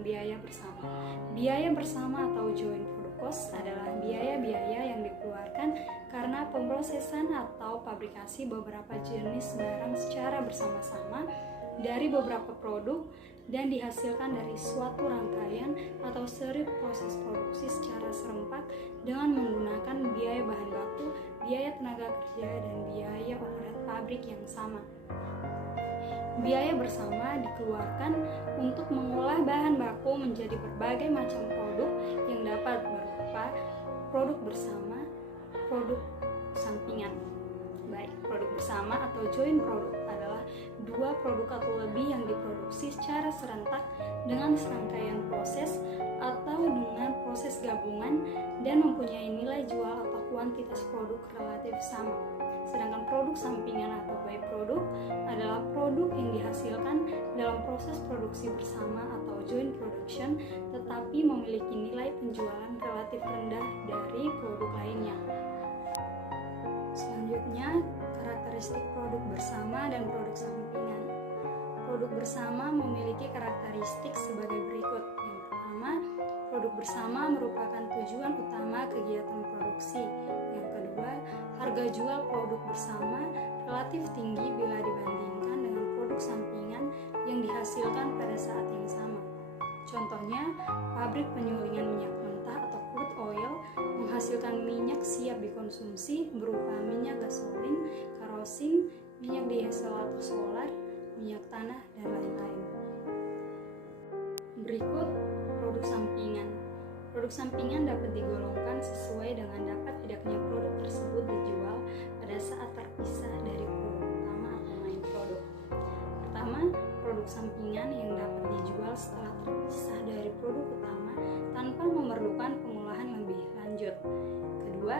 Biaya bersama. Biaya bersama atau joint product cost adalah biaya-biaya yang dikeluarkan karena pemrosesan atau pabrikasi beberapa jenis barang secara bersama-sama dari beberapa produk dan dihasilkan dari suatu rangkaian atau seri proses produksi secara serempak dengan menggunakan biaya bahan baku, biaya tenaga kerja, dan biaya overhead pabrik yang sama. Biaya bersama dikeluarkan untuk mengolah bahan baku menjadi berbagai macam produk yang dapat berupa produk bersama, produk sampingan. Baik, produk bersama atau joint product adalah dua produk atau lebih yang diproduksi secara serentak dengan serangkaian proses atau dengan proses gabungan dan mempunyai nilai jual atau kuantitas produk relatif sama. Sedangkan produk sampingan atau byproduct adalah produk yang dihasilkan dalam proses produksi bersama atau joint production tetapi memiliki nilai penjualan relatif rendah dari produk lainnya. Selanjutnya, karakteristik produk bersama dan produk sampingan. Produk bersama memiliki karakteristik sebagai berikut. Yang pertama, produk bersama merupakan tujuan utama kegiatan produksi. Yang kedua, harga jual produk bersama relatif tinggi bila dibandingkan dengan produk sampingan yang dihasilkan pada saat yang sama. Contohnya, pabrik penyulingan minyak mentah atau crude oil menghasilkan minyak siap dikonsumsi berupa minyak gasolin, kerosin, minyak diesel atau solar, minyak tanah, dan lain-lain. Berikut produk sampingan. Produk sampingan dapat digolongkan sesuai dengan dapat tidaknya produk tersebut dijual pada saat terpisah dari produk utama atau main produk. Pertama, produk sampingan yang dapat dijual setelah terpisah dari produk utama tanpa memerlukan pengolahan lebih lanjut. Kedua,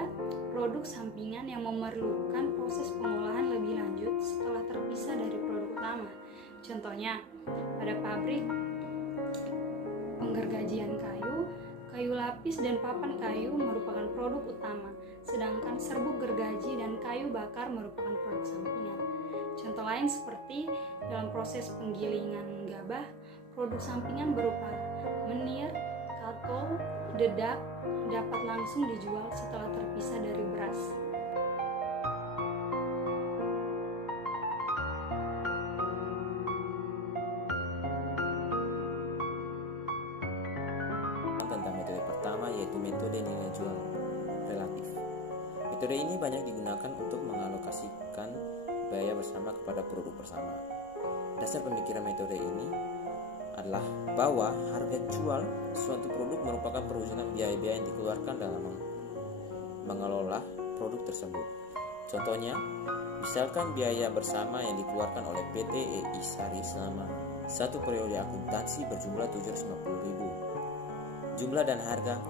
produk sampingan yang memerlukan proses pengolahan lebih lanjut setelah terpisah dari produk utama. Contohnya, pada pabrik penggergajian kayu, kayu lapis dan papan kayu merupakan produk utama, sedangkan serbuk gergaji dan kayu bakar merupakan produk sampingan. Contoh lain seperti dalam proses penggilingan gabah, produk sampingan berupa menir, katol, dedak dapat langsung dijual setelah terpisah dari beras. Tentang metode pertama yaitu metode nilai jual relatif. Metode ini banyak digunakan untuk mengalokasikan biaya bersama kepada produk bersama. Dasar pemikiran metode ini adalah bahwa harga jual suatu produk merupakan perwujudan biaya-biaya yang dikeluarkan dalam mengelola produk tersebut. Contohnya, misalkan biaya bersama yang dikeluarkan oleh PT EI Sari selama satu periode akuntansi berjumlah 750.000. Jumlah dan harga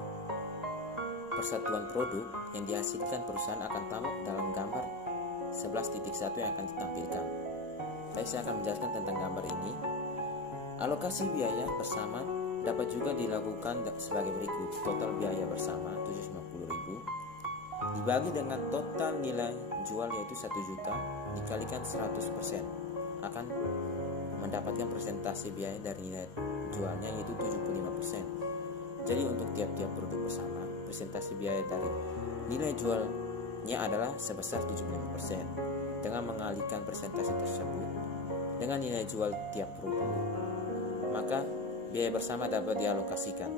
persatuan produk yang dihasilkan perusahaan akan tamat dalam gambar 11.1 yang akan ditampilkan. Saya akan menjelaskan tentang gambar ini. Alokasi biaya bersama dapat juga dilakukan sebagai berikut. Total biaya bersama 750.000 dibagi dengan total nilai jual yaitu 1 juta dikalikan 100% akan mendapatkan persentase biaya dari nilai jualnya yaitu 75%. Jadi untuk tiap-tiap produk bersama, persentase biaya dari nilai jualnya adalah sebesar 75% dengan mengalihkan persentase tersebut dengan nilai jual tiap produk. Maka biaya bersama dapat dialokasikan.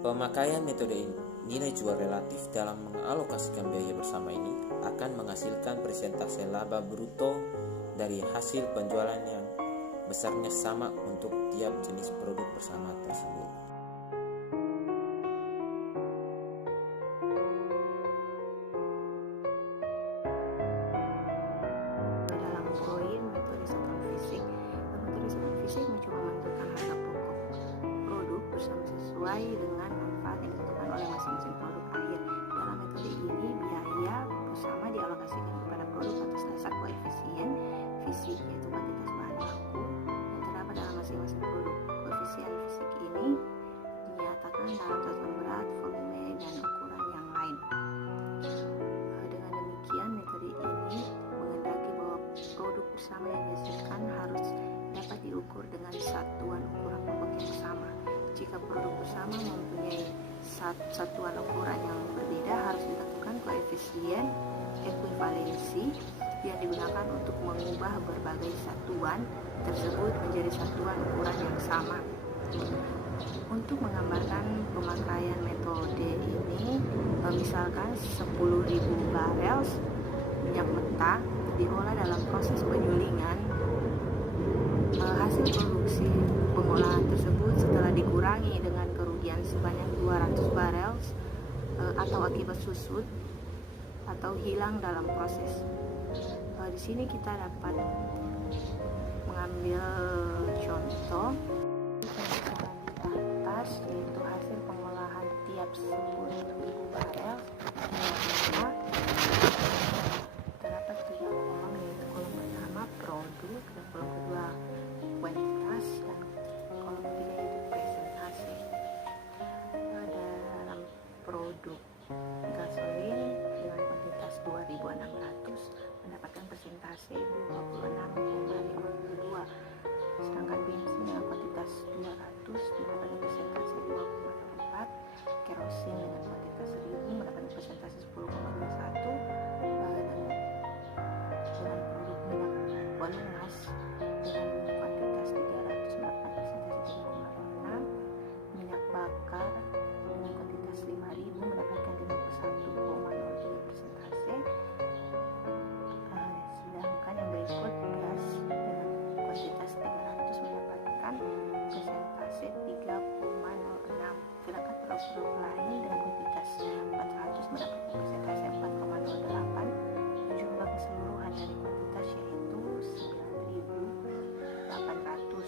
Pemakaian metode nilai jual relatif dalam mengalokasikan biaya bersama ini akan menghasilkan persentase laba bruto dari hasil penjualan yang besarnya sama untuk tiap jenis produk bersama tersebut. Mencoba menentukan harga pokok produk bersama sesuai dengan manfaat yang ditentukan oleh masing-masing produk akhir. Dalam metode ini, biaya bersama dialokasikan kepada produk atas dasar koefisien fisik, yaitu kuantitas bahan baku yang terdapat dalam masing-masing produk. Koefisien fisik ini dinyatakan dalam satuan berat, volume, dan ukuran yang lain. Dengan demikian, metode ini menghendaki bahwa produk bersama yang dihasilkan harus dapat diukur dengan satuan ukuran pokok yang sama. Jika produk bersama mempunyai satuan ukuran yang berbeda, harus ditentukan koefisien ekuivalensi yang digunakan untuk mengubah berbagai satuan tersebut menjadi satuan ukuran yang sama. Untuk menggambarkan pemakaian metode ini, misalkan 10.000 barel minyak mentah diolah dalam proses penyulingan. Hasil produksi pengolahan tersebut setelah dikurangi dengan kerugian sebanyak 200 barel atau akibat susut atau hilang dalam proses. Di sini kita dapat mengambil contoh di atas, yaitu hasil pengolahan tiap 10.000 barel minyak. Terdapat 3 kolom, yaitu kolom pertama produk, dan kolom kedua kuantitas, dan kolom ketiga yaitu presentasi. Dalam produk gasolin dengan kuantitas 2.600 mendapatkan persentase 26,52, sedangkan bensin dengan kuantitas 200 mendapatkan persentase 2,04, kerosin dengan kuantitas 1.000 mendapatkan persentase 10,21, dan dengan produk minyak pelumas dengan kuantitas 300 mendapatkan persentase 3,06, minyak bakar dengan kuantitas 5.000 mendapatkan 51,02 persentase. Sedangkan yang berikut gas dengan kuantitas 300 mendapatkan persentase 3,06. Sedangkan produk lain dengan kuantitas 400 mendapatkan persentase 4,08. Jumlah keseluruhan dari kuantitas yaitu 9.800.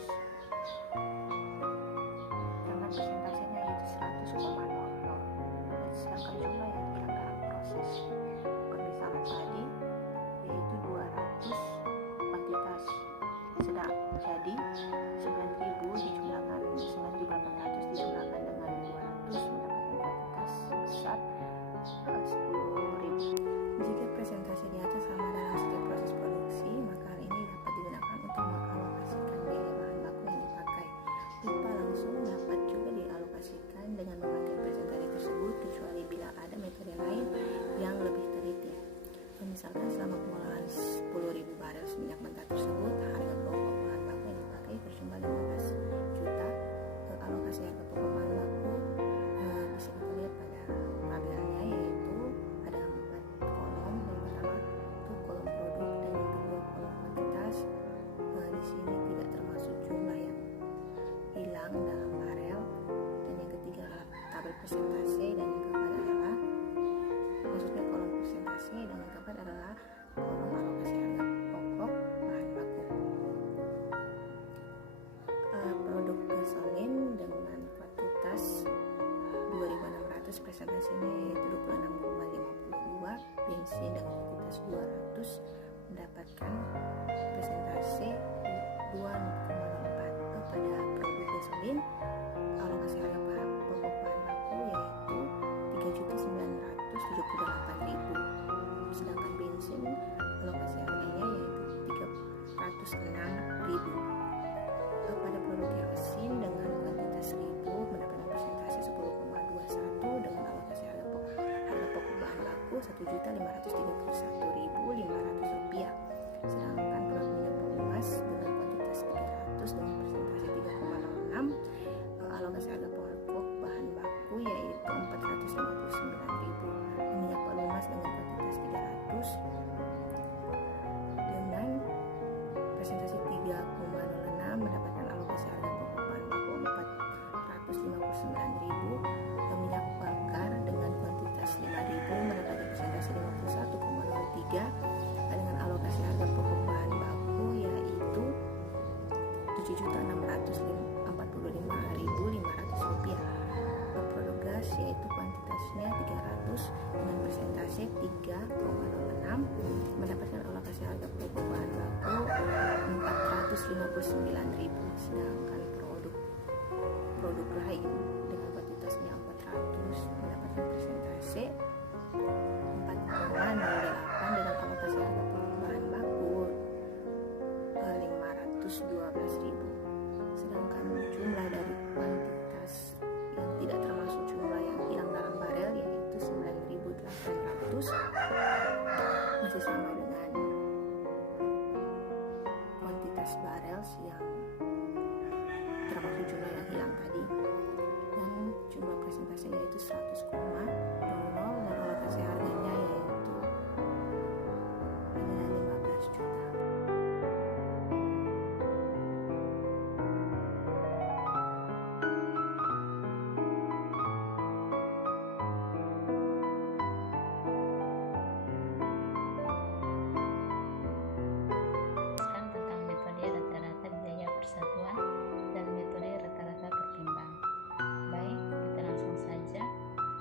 Sedangkan persentasenya yaitu 100,00. Sedangkan jumlah yang hilang dalam proses pemisahan tadi yaitu 200 kuantitas. Sedang jadi 9.000 dijumlahkan 9.800 dijumlahkan dengan 200 mendapatkan kuantitas besar 10.000. Jika presentasi di atas sama dalam setiap proses produksi, maka hal ini dapat digunakan untuk mengalokasikan biaya bahan baku yang dipakai. Lupa langsung dapat juga dialokasikan dengan memakai presentasi tersebut, kecuali bila ada metode lain yang lebih teliti. Misalkan selama pengolahan 10.000 barel minyak mentah tersebut, harga pokok bahan baku yang dipakai berjumlah 15 juta. Alokasi harga pokok bahan baku bisa kita lihat pada tabelnya, yaitu ada 4 kolom. Yang pertama itu kolom produk, dan yang kedua kolom kuantitas. Di sini tidak termasuk jumlah yang hilang dalam barel, dan yang ketiga adalah tabel persentase, dan yang keempat adalah maksudnya kolom persentase, dan yang keempat adalah kolom alokasi harga pokok bahan baku. Produk gasolin dengan kuantitas 2.600 presentasinya yaitu 26,52, bensin dengan kuantitas 200 mendapatkan presentase 2,04. Pada produk gasolin alokasi harga pokok bahan baku yaitu 3.978.000, sedangkan bensin alokasi harganya yaitu 306.000. Pada produk kerosin dengan kuantitas 1.000 mendapatkan persentase 10,21 dengan alokasi harga pokok bahan baku 1.531.500 rupiah. Sedangkan produk minyak pelumas dengan kuantitas 300 dengan persentase 3,06 alokasi harga pokok bahan baku yaitu 459.000. Minyak pelumas dengan kuantitas 300 dengan presentase 3,06 mendapatkan alokasi harga pokok bahan baku 459.000. Minyak bakar dengan kuantitas 5.000 mendapatkan presentase 51,03 dengan alokasi harga pokok bahan baku yaitu 7.645.500 rupiah. Produk gas yaitu kuantitasnya 300 dengan persentase 3,06 mendapatkan alokasi harga pokok bahan baku 459.000. Sedangkan produk lain dengan kuantitasnya 400 mendapatkan persentase 4,08 dengan alokasi harga pokok bahan baku 512.000 15.000. Sedangkan jumlah dari kuantitas yang tidak termasuk jumlah yang hilang dalam barel yaitu 9.800 masih sama dengan kuantitas barel yang termasuk jumlah yang hilang tadi, dan jumlah presentasinya yaitu 100,00 dan alokasi harganya yaitu hanya 15 juta. Tentang metode rata-rata biaya persatuan dan metode rata-rata tertimbang. Baik, kita langsung saja.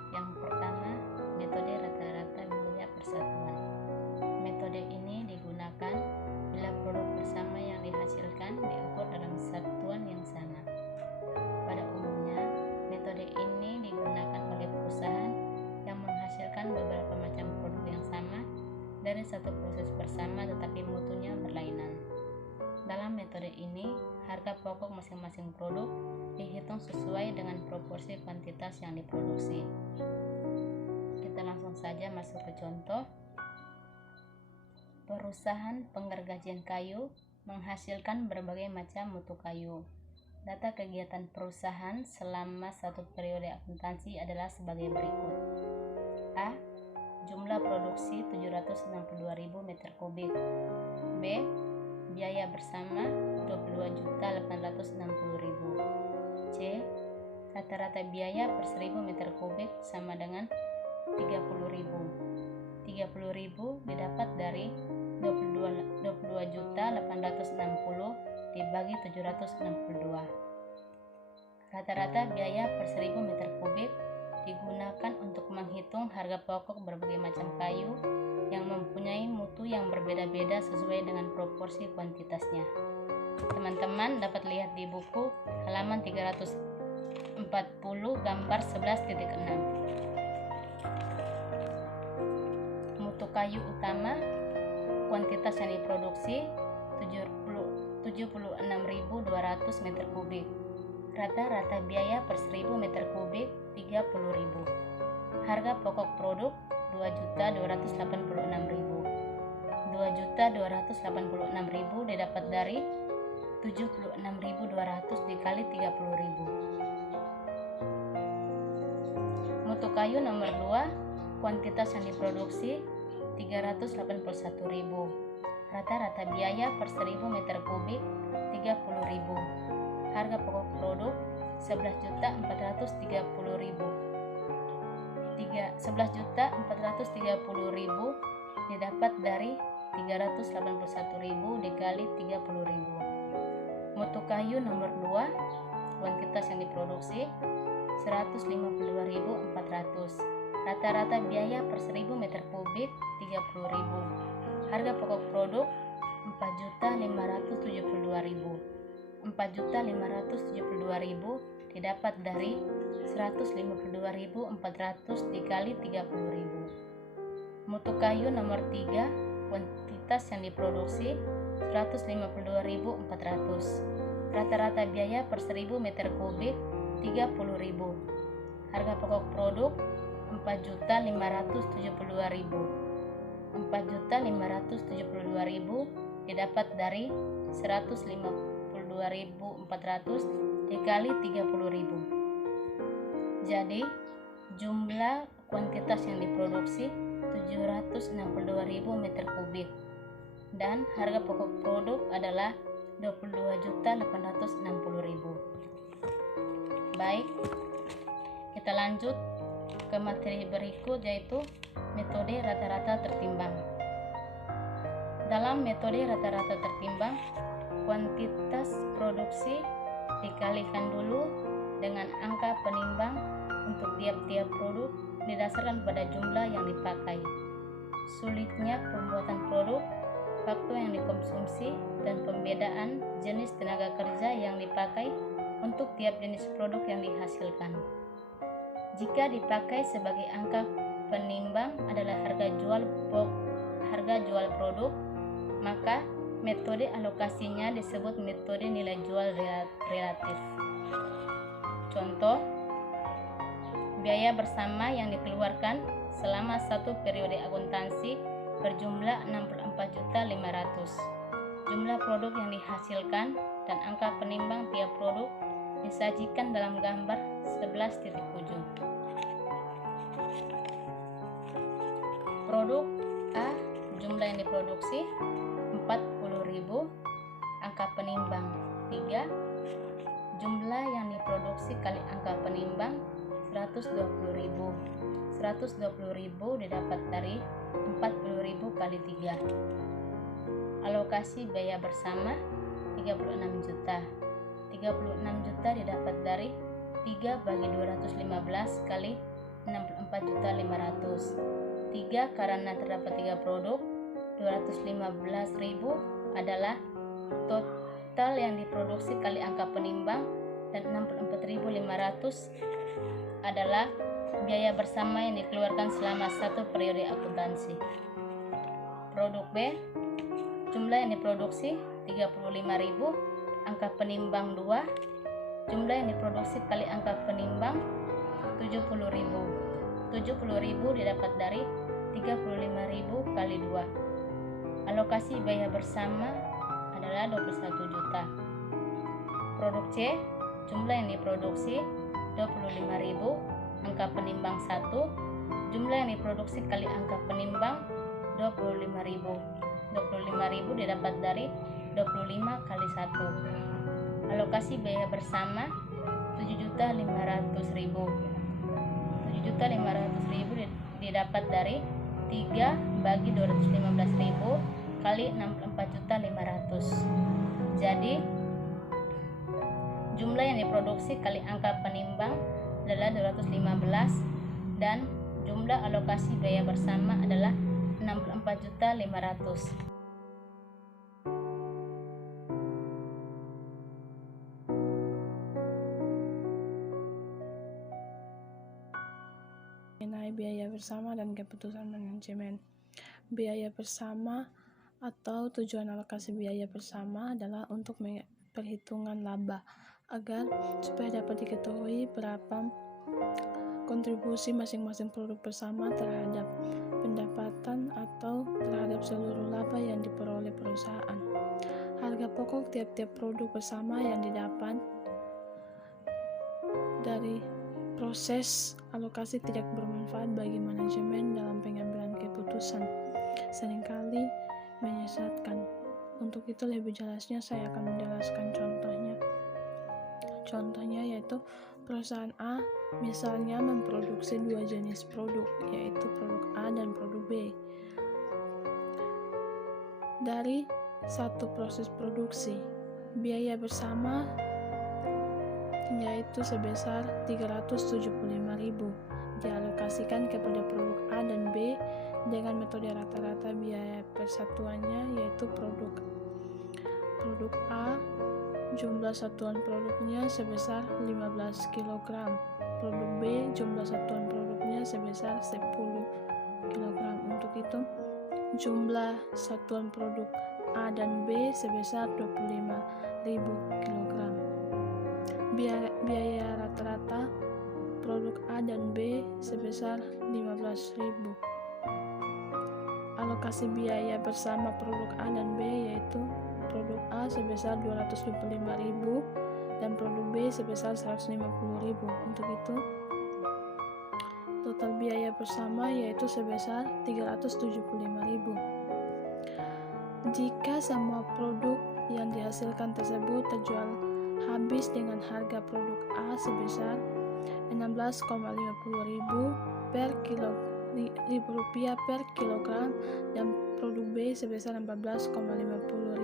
Yang pertama, metode rata-rata biaya persatuan. Metode ini digunakan bila produk bersama yang dihasilkan diukur dalam satuan yang sama. Pada umumnya, metode ini digunakan oleh perusahaan yang menghasilkan beberapa macam produk yang sama dari satu proses bersama tetapi mutunya berlainan. Dalam metode ini, harga pokok masing-masing produk dihitung sesuai dengan proporsi kuantitas yang diproduksi. Kita langsung saja masuk ke contoh. Perusahaan penggergajian kayu menghasilkan berbagai macam mutu kayu. Data kegiatan perusahaan selama satu periode akuntansi adalah sebagai berikut. A. Jumlah produksi 762.000 meter kubik. B. Biaya bersama 22.860.000. C. Rata-rata biaya per 1000 meter kubik sama dengan 30.000. 30.000 didapat dari 22.860 dibagi 762. Rata-rata biaya per 1000 meter kubik digunakan untuk menghitung harga pokok berbagai macam kayu yang mempunyai mutu yang berbeda-beda sesuai dengan proporsi kuantitasnya. Teman-teman dapat lihat di buku halaman 340 gambar 11.6. Mutu kayu utama, kuantitas yang diproduksi 76.200 meter kubik. Rata-rata biaya per 1000 meter kubik 30.000. Harga pokok produk 2.286.000. 2.286.000 didapat dari 76.200 dikali 30.000. Mutu kayu nomor 2, kuantitas yang diproduksi 381.000. Rata-rata biaya per 1000 meter kubik 30.000. Harga pokok produk 11.430.000. 11.430.000 didapat dari 381.000 dikali 30.000. Mutu kayu nomor 2, kuantitas yang diproduksi 152.400. Rata-rata biaya per 1000 meter kubik 30.000. Harga pokok produk 4.572.000. 4.572.000 didapat dari 152.400 dikali 30.000. Mutu kayu nomor 3, kuantitas yang diproduksi 152.400. Rata-rata biaya per 1000 meter kubik 30.000. Harga pokok produk 4.572.000. 4.572.000 didapat dari 152.400 dikali 30.000. Jadi jumlah kuantitas yang diproduksi 762.000 meter kubik dan harga pokok produk adalah 22.860.000. Baik, kita lanjut ke materi berikut yaitu metode rata-rata tertimbang. Dalam metode rata-rata tertimbang, kuantitas produksi dikalikan dulu dengan angka penimbang untuk tiap-tiap produk didasarkan pada jumlah yang dipakai, sulitnya pembuatan produk, waktu yang dikonsumsi, dan pembedaan jenis tenaga kerja yang dipakai untuk tiap jenis produk yang dihasilkan. Jika dipakai sebagai angka penimbang adalah harga jual produk, maka Metode alokasinya disebut metode nilai jual relatif. Contoh, biaya bersama yang dikeluarkan selama satu periode akuntansi berjumlah 64.500. Jumlah produk yang dihasilkan dan angka penimbang tiap produk disajikan dalam gambar 11.7. Produk A, jumlah yang diproduksi 40.000, angka penimbang 3, jumlah yang diproduksi kali angka penimbang 120.000. 120.000 didapat dari 40.000 kali 3. Alokasi biaya bersama 36 juta. 36 juta didapat dari 3 bagi 215 kali 64.500. 3 karena terdapat 3 produk, 215.000 adalah total yang diproduksi kali angka penimbang, dan 64.500 adalah biaya bersama yang dikeluarkan selama satu periode akuntansi. Produk B, jumlah yang diproduksi 35.000, angka penimbang 2, jumlah yang diproduksi kali angka penimbang 70.000. 70.000 didapat dari 35.000 kali 2. Alokasi biaya bersama adalah 21 juta. Produk C, jumlah yang diproduksi 25.000, angka penimbang 1, jumlah yang diproduksi kali angka penimbang 25.000. 25.000 didapat dari 25 kali 1. Alokasi biaya bersama 7.500.000. 7.500.000 didapat dari 3 bagi 215.000 kali 64.500. Jadi jumlah yang diproduksi kali angka penimbang adalah 215 dan jumlah alokasi biaya bersama adalah 64.500. Mengenai biaya bersama dan keputusan manajemen. Biaya bersama atau tujuan alokasi biaya bersama adalah untuk perhitungan laba agar supaya dapat diketahui berapa kontribusi masing-masing produk bersama terhadap pendapatan atau terhadap seluruh laba yang diperoleh perusahaan. Harga pokok tiap-tiap produk bersama yang didapat dari proses alokasi tidak bermanfaat bagi manajemen dalam pengambilan keputusan, seringkali menyesatkan. Untuk itu lebih jelasnya saya akan menjelaskan contohnya. Contohnya yaitu perusahaan A misalnya memproduksi 2 jenis produk, yaitu produk A dan produk B. Dari satu proses produksi, biaya bersama yaitu sebesar 375.000 dialokasikan kepada produk A dan B dengan metode rata-rata biaya persatuannya, yaitu produk A jumlah satuan produknya sebesar 15 kg, produk B jumlah satuan produknya sebesar 10 kg. Untuk itu jumlah satuan produk A dan B sebesar 25.000 kg. Biaya rata-rata produk A dan B sebesar 15.000. Alokasi biaya bersama produk A dan B yaitu produk A sebesar 225.000 dan produk B sebesar 150.000. Untuk itu total biaya bersama yaitu sebesar 375.000. Jika semua produk yang dihasilkan tersebut terjual habis dengan harga produk A sebesar 16,50.000 per kilogram dan produk B sebesar 14,50.000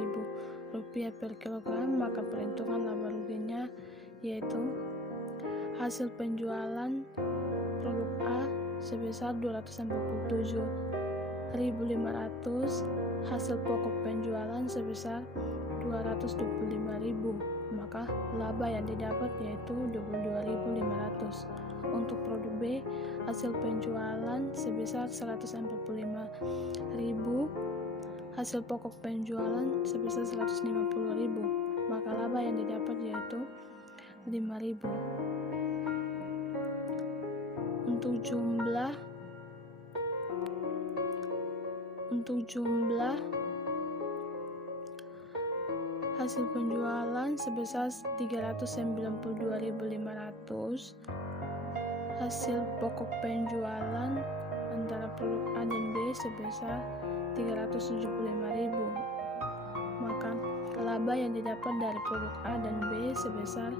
rupiah per kilogram, maka perhitungan laba ruginya yaitu hasil penjualan produk A sebesar 247.500, hasil pokok penjualan sebesar 225.000, maka laba yang didapat yaitu 22.500. Untuk produk B, hasil penjualan sebesar 145.000, hasil pokok penjualan sebesar 150.000, maka laba yang didapat yaitu 5.000. Untuk jumlah hasil penjualan sebesar 392.500, hasil pokok penjualan antara produk A dan B sebesar 375.000, maka laba yang didapat dari produk A dan B sebesar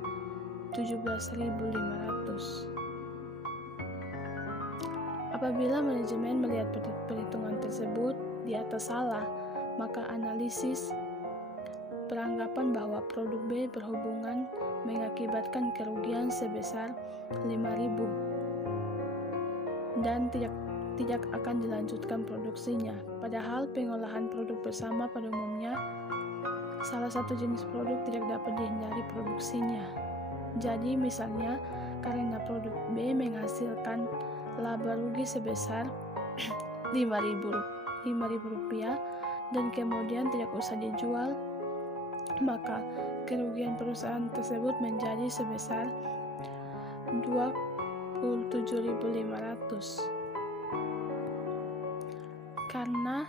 17.500. Apabila manajemen melihat perhitungan tersebut di atas salah, maka analisis beranggapan bahwa produk B berhubungan mengakibatkan kerugian sebesar 5.000 dan tidak akan dilanjutkan produksinya. Padahal pengolahan produk bersama pada umumnya salah satu jenis produk tidak dapat dihindari produksinya. Jadi misalnya karena produk B menghasilkan laba rugi sebesar 5.000 rupiah dan kemudian tidak usah dijual, maka kerugian perusahaan tersebut menjadi sebesar 27.500. Karena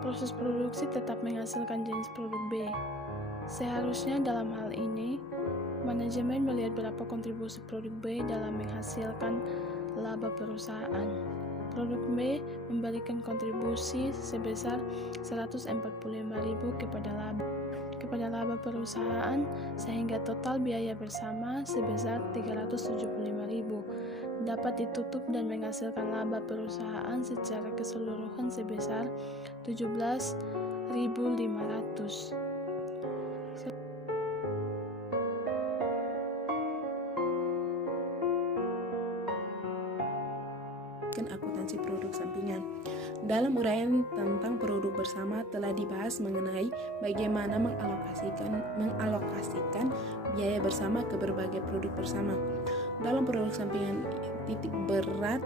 proses produksi tetap menghasilkan jenis produk B. Seharusnya dalam hal ini, manajemen melihat berapa kontribusi produk B dalam menghasilkan laba perusahaan. Produk B memberikan kontribusi sebesar 145.000 kepada laba perusahaan, sehingga total biaya bersama sebesar 375.000 dapat ditutup dan menghasilkan laba perusahaan secara keseluruhan sebesar 17.500. Akuntansi produk sampingan. Dalam uraian tentang produk bersama telah dibahas mengenai bagaimana mengalokasikan biaya bersama ke berbagai produk bersama. Dalam produk sampingan, titik berat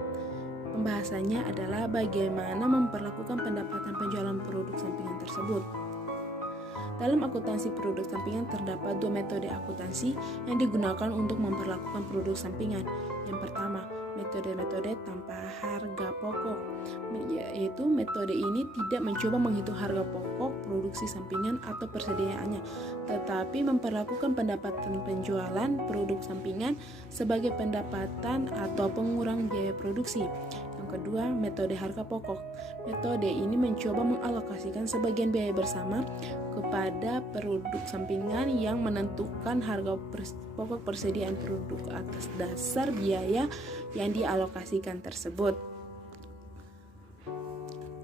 pembahasannya adalah bagaimana memperlakukan pendapatan penjualan produk sampingan tersebut. Dalam akuntansi produk sampingan terdapat dua metode akuntansi yang digunakan untuk memperlakukan produk sampingan. Yang pertama, metode tanpa harga pokok, yaitu metode ini tidak mencoba menghitung harga pokok produksi sampingan atau persediaannya, tetapi memperlakukan pendapatan penjualan produk sampingan sebagai pendapatan atau pengurang biaya produksi. Yang kedua, metode harga pokok. Metode ini mencoba mengalokasikan sebagian biaya bersama kepada produk sampingan yang menentukan harga pokok persediaan produk atas dasar biaya yang dialokasikan tersebut.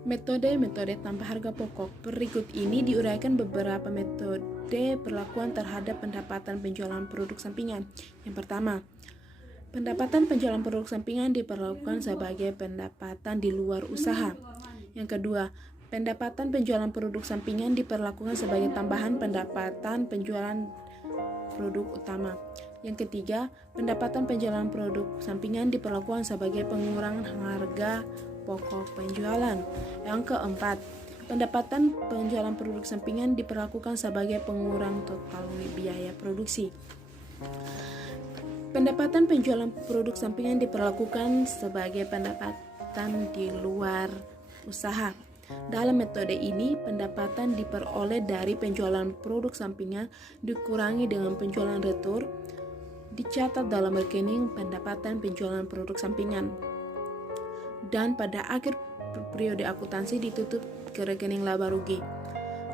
Metode tanpa harga pokok. Berikut ini diuraikan beberapa metode perlakuan terhadap pendapatan penjualan produk sampingan. Yang pertama, pendapatan penjualan produk sampingan diperlakukan sebagai pendapatan di luar usaha. Yang kedua, pendapatan penjualan produk sampingan diperlakukan sebagai tambahan pendapatan penjualan produk utama. Yang ketiga, pendapatan penjualan produk sampingan diperlakukan sebagai pengurangan harga pokok penjualan. Yang keempat, pendapatan penjualan produk sampingan diperlakukan sebagai pengurang total biaya produksi. Pendapatan penjualan produk sampingan diperlakukan sebagai pendapatan di luar usaha. Dalam metode ini, pendapatan diperoleh dari penjualan produk sampingan dikurangi dengan penjualan retur, dicatat dalam rekening pendapatan penjualan produk sampingan, dan pada akhir periode akuntansi ditutup ke rekening laba rugi.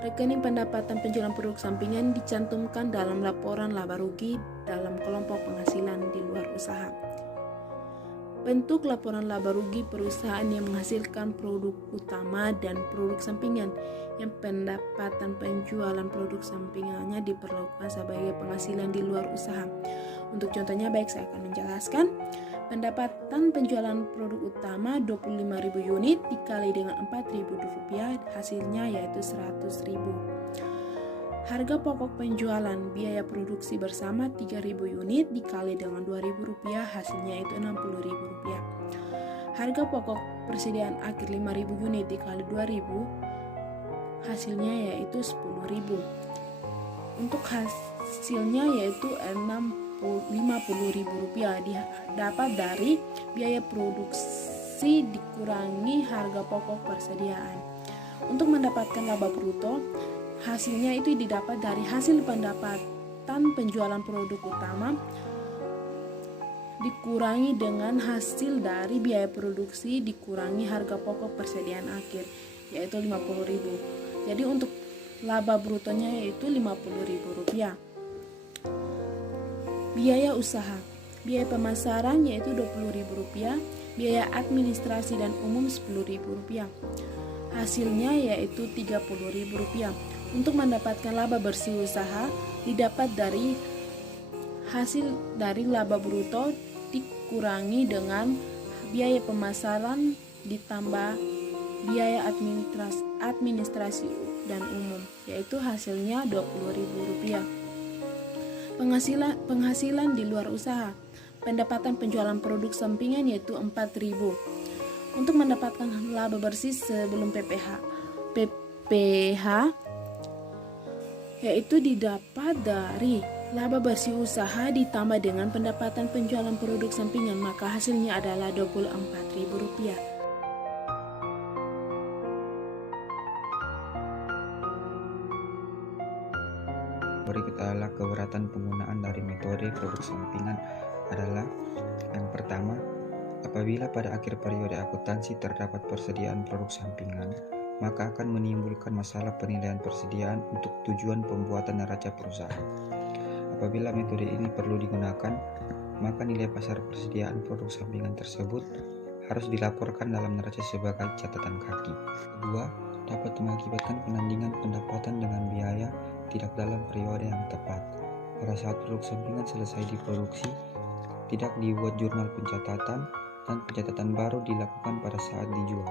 Rekening pendapatan penjualan produk sampingan dicantumkan dalam laporan laba rugi dalam kelompok penghasilan di luar usaha. Bentuk laporan laba rugi perusahaan yang menghasilkan produk utama dan produk sampingan, yang pendapatan penjualan produk sampingannya diperlakukan sebagai penghasilan di luar usaha. Untuk contohnya, baik saya akan menjelaskan. Pendapatan penjualan produk utama 25.000 unit dikali dengan 4.000 rupiah, hasilnya yaitu 100.000. Harga pokok penjualan biaya produksi bersama 3.000 unit dikali dengan 2.000 rupiah, hasilnya itu 60.000 rupiah. Harga pokok persediaan akhir 5.000 unit dikali 2.000 hasilnya yaitu 10.000. Untuk hasilnya yaitu 50.000 rupiah dapat dari biaya produksi dikurangi harga pokok persediaan. Untuk mendapatkan laba bruto, hasilnya itu didapat dari hasil pendapatan penjualan produk utama dikurangi dengan hasil dari biaya produksi dikurangi harga pokok persediaan akhir, yaitu 50.000. Jadi untuk laba brutonya yaitu 50.000 rupiah. Biaya usaha, biaya pemasaran yaitu 20.000 rupiah, biaya administrasi dan umum 10.000 rupiah. Hasilnya yaitu 30.000 rupiah. Untuk mendapatkan laba bersih usaha didapat dari hasil dari laba bruto dikurangi dengan biaya pemasaran ditambah biaya administrasi dan umum, yaitu hasilnya 20.000 rupiah. Penghasilan di luar usaha, pendapatan penjualan produk sampingan yaitu 4.000. Untuk mendapatkan laba bersih sebelum PPH yaitu didapat dari laba bersih usaha ditambah dengan pendapatan penjualan produk sampingan, maka hasilnya adalah 24.000 rupiah. Berikut adalah keberatan penggunaan dari metode produk sampingan adalah: yang pertama, apabila pada akhir periode akuntansi terdapat persediaan produk sampingan, maka akan menimbulkan masalah penilaian persediaan untuk tujuan pembuatan neraca perusahaan. Apabila metode ini perlu digunakan, maka nilai pasar persediaan produk sampingan tersebut harus dilaporkan dalam neraca sebagai catatan kaki. Kedua, dapat mengakibatkan penandingan pendapatan dengan biaya tidak dalam periode yang tepat. Pada saat produk sampingan selesai diproduksi, tidak dibuat jurnal pencatatan dan pencatatan baru dilakukan pada saat dijual.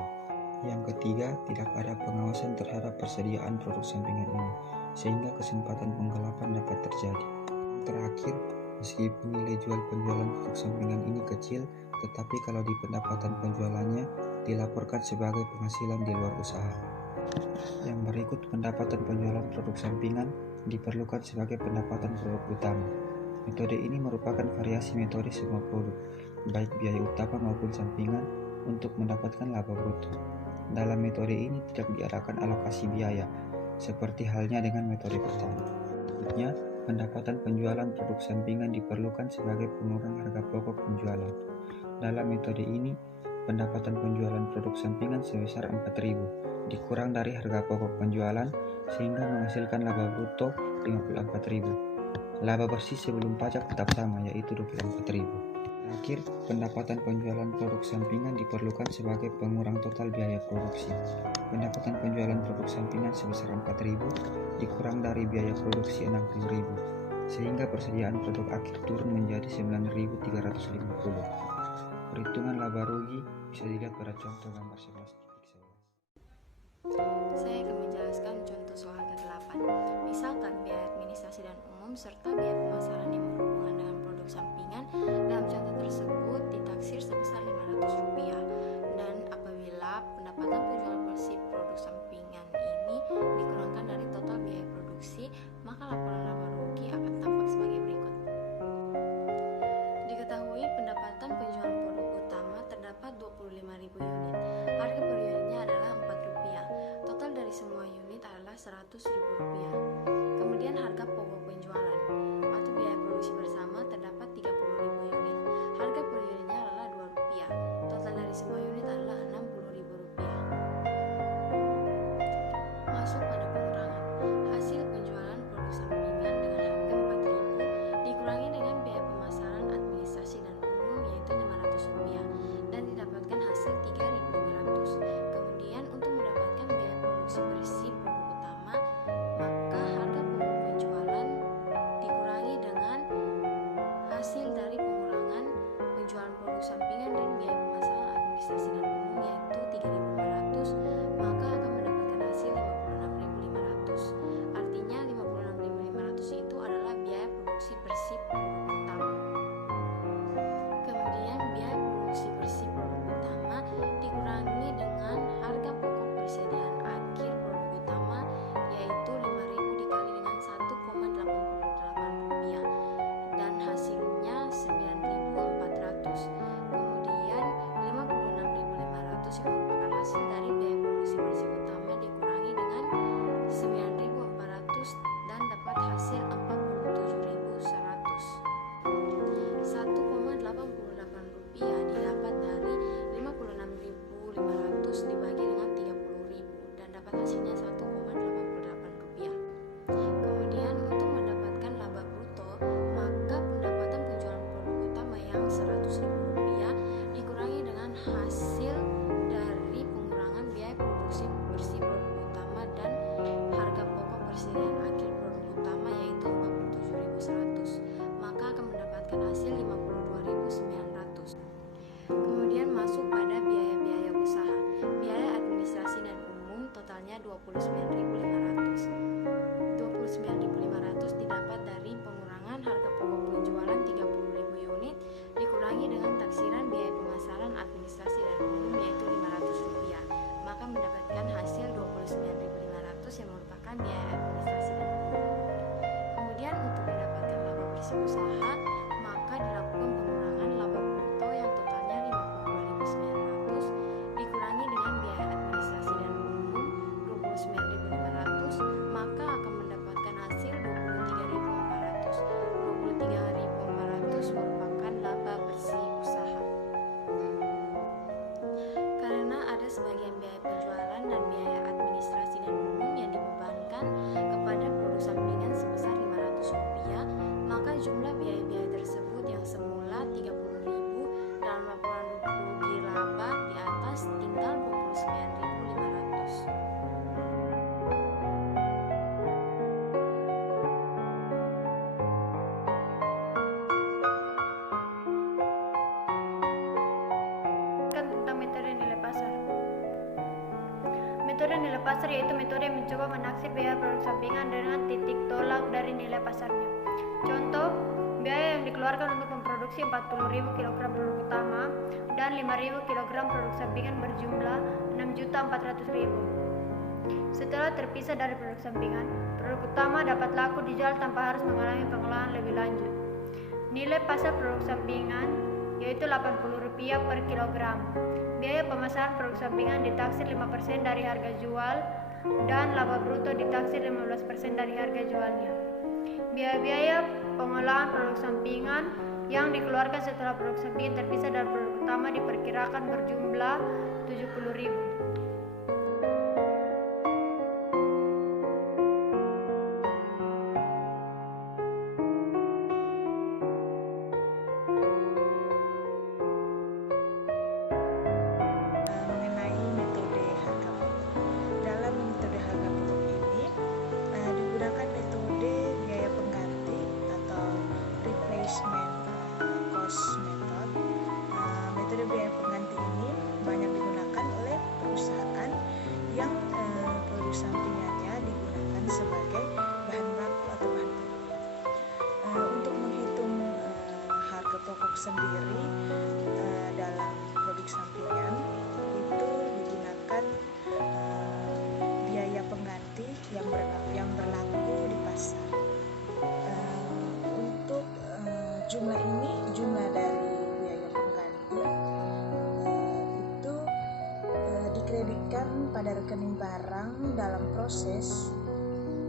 Yang ketiga, tidak ada pengawasan terhadap persediaan produk sampingan ini, sehingga kesempatan penggelapan dapat terjadi. Terakhir, meskipun nilai jual penjualan produk sampingan ini kecil, tetapi kalau di pendapatan penjualannya dilaporkan sebagai penghasilan di luar usaha. Yang berikut pendapatan penjualan produk sampingan diperlukan sebagai pendapatan produk utama. Metode ini merupakan variasi metode semua produk, baik biaya utama maupun sampingan, untuk mendapatkan laba bruto. Dalam metode ini tidak diadakan alokasi biaya, seperti halnya dengan metode pertama. Selanjutnya, pendapatan penjualan produk sampingan diperlukan sebagai pengurang harga pokok penjualan. Dalam metode ini, pendapatan penjualan produk sampingan sebesar 4.000 dikurang dari harga pokok penjualan sehingga menghasilkan laba bruto 54.000. Laba bersih sebelum pajak tetap sama, yaitu 24.000. Terakhir, pendapatan penjualan produk sampingan diperlukan sebagai pengurang total biaya produksi. Pendapatan penjualan produk sampingan sebesar 4.000 dikurang dari biaya produksi 60.000, sehingga persediaan produk akhir turun menjadi 9.350. Perhitungan laba rugi bisa dilihat pada contoh gambar 11. Saya akan menjelaskan contoh soal ke-8. Misalkan biaya administrasi dan umum serta biaya pemasaran yang berhubungan dengan produk sampingan dalam contoh tersebut ditaksir sebesar Rp500. Dan apabila pendapatan penjualan bersih produk sampingan ini dikurangkan dari total biaya produksi, maka laporan laba rugi akan tampak sebagai berikut. Diketahui pendapatan penjualan produk utama terdapat 25.000 unit. Harga per unitnya adalah Rp4. Total dari semua unit adalah Rp100.000. Kemudian harga pokok penjualan atau biaya mendapatkan hasil 52.900. Kemudian masuk pada biaya-biaya usaha. Biaya administrasi dan umum totalnya 29.500. 29.500 didapat dari pengurangan harga pokok penjualan 30.000 unit dikurangi dengan taksiran biaya pemasaran administrasi dan umum yaitu Rp500, maka mendapatkan hasil 29.500 yang merupakan biaya administrasi dan umum. Kemudian untuk mendapatkan laba bersih usaha, maka dilakukan pengurangan laba bruto yang totalnya 52.900 dikurangi dengan biaya administrasi dan umum 29.500, maka akan mendapatkan hasil 23.400. 23.400 merupakan laba bersih usaha. Karena ada sebagian biaya penjualan dan biaya administrasi dan umum yang dibebankan kepada produk sampingan sebesar Rp500, maka jumlah biaya-biaya tersebut yang semula 30.000 dalam laporan rugi laba di atas tinggal 29.500. Tentang metode nilai pasar. Metode nilai pasar yaitu metode yang mencoba menaksir biaya produk sampingan dengan titik tolak dari nilai pasarnya. Contoh, biaya yang dikeluarkan untuk memproduksi 40.000 kg produk utama dan 5.000 kg produk sampingan berjumlah 6.400.000. Setelah terpisah dari produk sampingan, produk utama dapat laku dijual tanpa harus mengalami pengolahan lebih lanjut. Nilai pasar produk sampingan yaitu Rp80 per kilogram. Biaya pemasaran produk sampingan ditaksir 5% dari harga jual dan laba bruto ditaksir 15% dari harga jualnya. Biaya-biaya pengolahan produk sampingan yang dikeluarkan setelah produk sampingan terpisah dari produk utama diperkirakan berjumlah Rp70.000. Mengenai metode harga pokok. Dalam metode harga pokok ini digunakan metode biaya pengganti atau replacement cost method. Metode biaya pengganti ini banyak digunakan oleh perusahaan yang produk sampingannya digunakan sebagai bahan baku atau bahan pokok. Untuk menghitung harga pokok sendiri dalam produk sampingan itu digunakan biaya pengganti yang berlaku di pasar. Untuk jumlah ini, jumlah dari biaya pengganti itu dikreditkan pada rekening barang dalam proses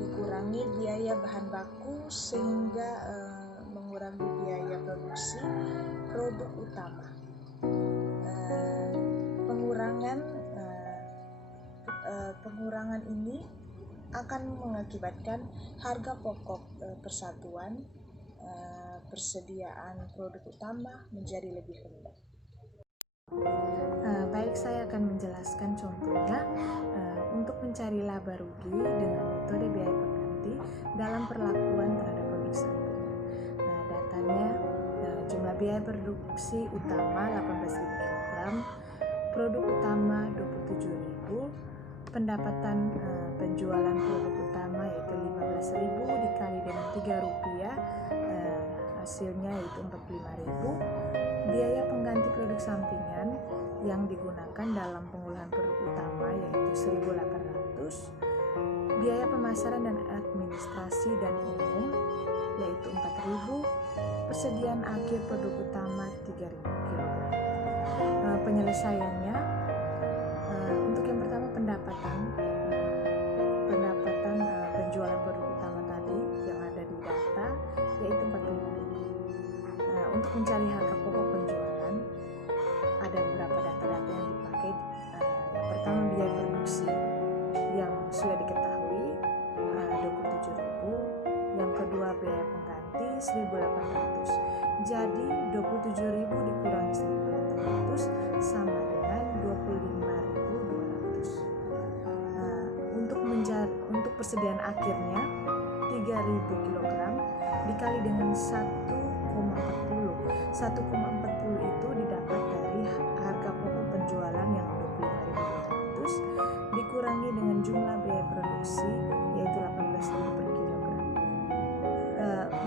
dikurangi biaya bahan baku sehingga mengurangi biaya produksi produk utama. Pengurangan ini akan mengakibatkan harga pokok persatuan persediaan produk utama menjadi lebih rendah. Baik, saya akan menjelaskan contohnya untuk mencari laba rugi dengan metode biaya pengganti dalam perlakuan terhadap produk sampingan. Datanya jumlah biaya produksi utama 18.000 kg, produk utama 27.000, pendapatan penjualan produk utama yaitu 15.000 dikali dengan Rp3, hasilnya yaitu 45.000. Biaya pengganti produk sampingan yang digunakan dalam pengolahan produk utama yaitu 1.800. Biaya pemasaran dan administrasi dan umum yaitu 4.000. Persediaan akhir produk utama 3.000 kg. Penyelesaiannya untuk yang pertama pendapatan penjualan produk utama tadi yang ada di data yaitu 45.000. Untuk mencari harga pokok penjualan ada beberapa data-data yang dipakai. Yang pertama biaya produksi yang sudah diketahui 27.000. Yang kedua biaya pengganti 1.800. Jadi 27.000 dikurangi 1.800 sama dengan 25.200. Untuk persediaan akhirnya 3.000 kg dikali dengan 1,40 1,40 itu didapat dari harga pokok penjualan yang 25.200 dikurangi dengan jumlah biaya produksi yaitu 18.000 per kilogram.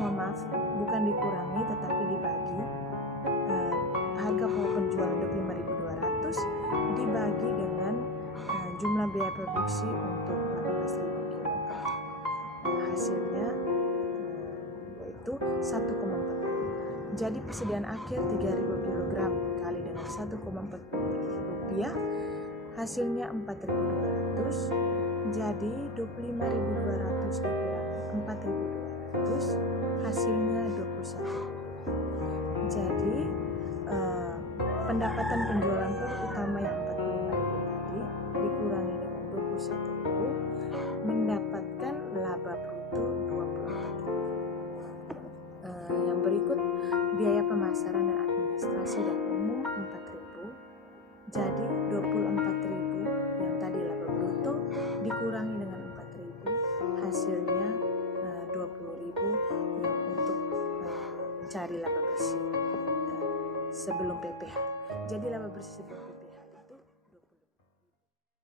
Mohon maaf, bukan dikurangi tetapi dibagi. Harga pokok penjualan 25.200 dibagi dengan jumlah biaya produksi untuk 18.000 kilogram. Hasilnya yaitu 1,40. Jadi persediaan akhir 3.000 kg kali dengan 1,40 rupiah, hasilnya 4.200. Jadi 25.200 dikurangi 4.200, hasilnya 21.000. Jadi pendapatan penjualan produk utama yang 45.000 tadi dikurangi dengan 21.000 mendapatkan laba bruto 24.000. Yang berikut biaya pemasaran dan administrasi dan umum 4.000. Jadi 24.000 yang tadi laba bruto dikurangi dengan 4.000, hasilnya 20.000 yang untuk mencari laba bersih sebelum PPh. Jadi laba bersih sebelum